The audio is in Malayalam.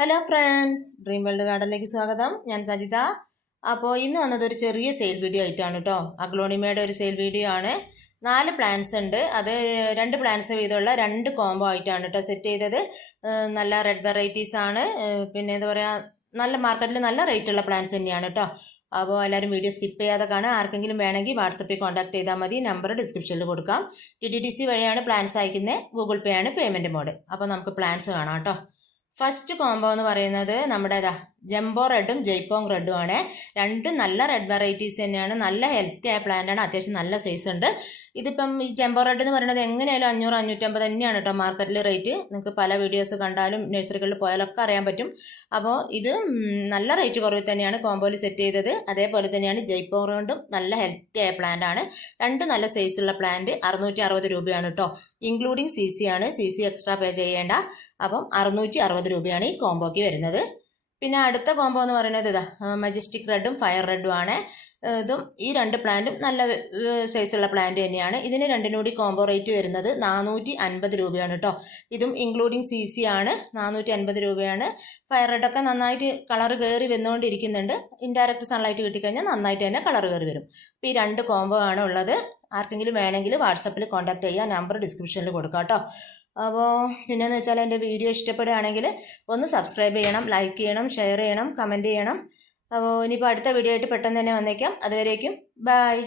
ഹലോ ഫ്രണ്ട്സ്, ഡ്രീം വേൾഡ് ഗാർഡനിലേക്ക് സ്വാഗതം. ഞാൻ സജിത. അപ്പോൾ ഇന്ന് വന്നത് ഒരു ചെറിയ സെയിൽ വീഡിയോ ആയിട്ടാണ് കേട്ടോ. അഗ്ലോണിമയുടെ ഒരു സെയിൽ വീഡിയോ ആണ്. 4 പ്ലാന്റ്സ് ഉണ്ട്. അത് 2 പ്ലാന്റ്സ് വീതമുള്ള 2 കോംബോ ആയിട്ടാണ് കേട്ടോ സെറ്റ് ചെയ്തത്. നല്ല റെഡ് വെറൈറ്റീസ് ആണ്. പിന്നെ എന്താ പറയുക, നല്ല മാർക്കറ്റിൽ നല്ല റേറ്റ് ഉള്ള പ്ലാന്റ്സ് തന്നെയാണ് കേട്ടോ. അപ്പോൾ എല്ലാവരും വീഡിയോ സ്കിപ്പ് ചെയ്യാതെ കാണാം. ആർക്കെങ്കിലും വേണമെങ്കിൽ വാട്സപ്പിൽ കോൺടാക്ട് ചെയ്താൽ മതി. നമ്പർ ഡിസ്ക്രിപ്ഷനിൽ കൊടുക്കാം. TTDC വഴിയാണ് പ്ലാൻസ് അയക്കുന്നത്. ഗൂഗിൾ പേ ആണ് പേയ്മെൻറ്റ് മോഡ്. അപ്പോൾ നമുക്ക് പ്ലാൻസ് കാണാം കേട്ടോ. ഫസ്റ്റ് കോംബോ എന്ന് പറയുന്നത് നമ്മുടെ ജംബോ റെഡും ജയ്പോങ് റെഡും ആണ്. രണ്ടും നല്ല റെഡ് വെറൈറ്റീസ് തന്നെയാണ്. നല്ല ഹെൽത്തി ആയ പ്ലാന്റ് ആണ്. അത്യാവശ്യം നല്ല സൈസ് ഉണ്ട്. ഇതിപ്പം ഈ ജംബോ റെഡ് എന്ന് പറയുന്നത് എങ്ങനെയായാലും 500-550 തന്നെയാണ് കേട്ടോ മാർക്കറ്റിൽ റേറ്റ്. നിങ്ങൾക്ക് പല വീഡിയോസ് കണ്ടാലും നഴ്സറികളിൽ പോയാലൊക്കെ അറിയാൻ പറ്റും. അപ്പോൾ ഇത് നല്ല റേറ്റ് കുറവിൽ തന്നെയാണ് കോംബോയിൽ സെറ്റ് ചെയ്തത്. അതേപോലെ തന്നെയാണ് ജയ്പോങ് റെഡും നല്ല ഹെൽത്തി ആയ പ്ലാന്റ് ആണ്. രണ്ട് നല്ല സൈസുള്ള പ്ലാന്റ് 660 രൂപയാണ് കേട്ടോ. ഇൻക്ലൂഡിങ് CC ആണ്. CC എക്സ്ട്രാ പേ ചെയ്യേണ്ട. അപ്പം 660 രൂപയാണ് ഈ കോംബോയ്ക്ക് വരുന്നത്. പിന്നെ അടുത്ത കോംബോ എന്ന് പറയുന്നത് ഇതാ മജസ്റ്റിക് റെഡും ഫയർ റെഡും ആണ്. ഇതും ഈ 2 പ്ലാന്റും നല്ല സൈസുള്ള പ്ലാന്റ് തന്നെയാണ്. ഇതിന് രണ്ടിനും കൂടി കോംബോ റേറ്റ് വരുന്നത് 450 രൂപയാണ് കേട്ടോ. ഇതും ഇൻക്ലൂഡിങ് CC ആണ്. 450 രൂപയാണ്. ഫയർ റെഡൊക്കെ നന്നായിട്ട് കളർ കയറി വന്നുകൊണ്ടിരിക്കുന്നുണ്ട്. ഇൻഡയറക്റ്റ് സൺലൈറ്റ് കിട്ടിക്കഴിഞ്ഞാൽ നന്നായിട്ട് തന്നെ കളർ കയറി വരും. അപ്പോൾ ഈ 2 കോംബോ ആണ് ഉള്ളത്. ആർക്കെങ്കിലും വേണമെങ്കിൽ വാട്സപ്പിൽ കോൺടാക്ട് ചെയ്യുക. നമ്പർ ഡിസ്ക്രിപ്ഷനിൽ കൊടുക്കാം കേട്ടോ. അപ്പോൾ പിന്നെയെന്ന് വെച്ചാൽ എൻ്റെ വീഡിയോ ഇഷ്ടപ്പെടുകയാണെങ്കിൽ ഒന്ന് സബ്സ്ക്രൈബ് ചെയ്യണം, ലൈക്ക് ചെയ്യണം, ഷെയർ ചെയ്യണം, കമൻറ്റ് ചെയ്യണം. അപ്പോൾ ഇനിയിപ്പോൾ അടുത്ത വീഡിയോ ആയിട്ട് പെട്ടെന്ന് തന്നെ വന്നേക്കാം. അതുവരേക്കും ബൈ.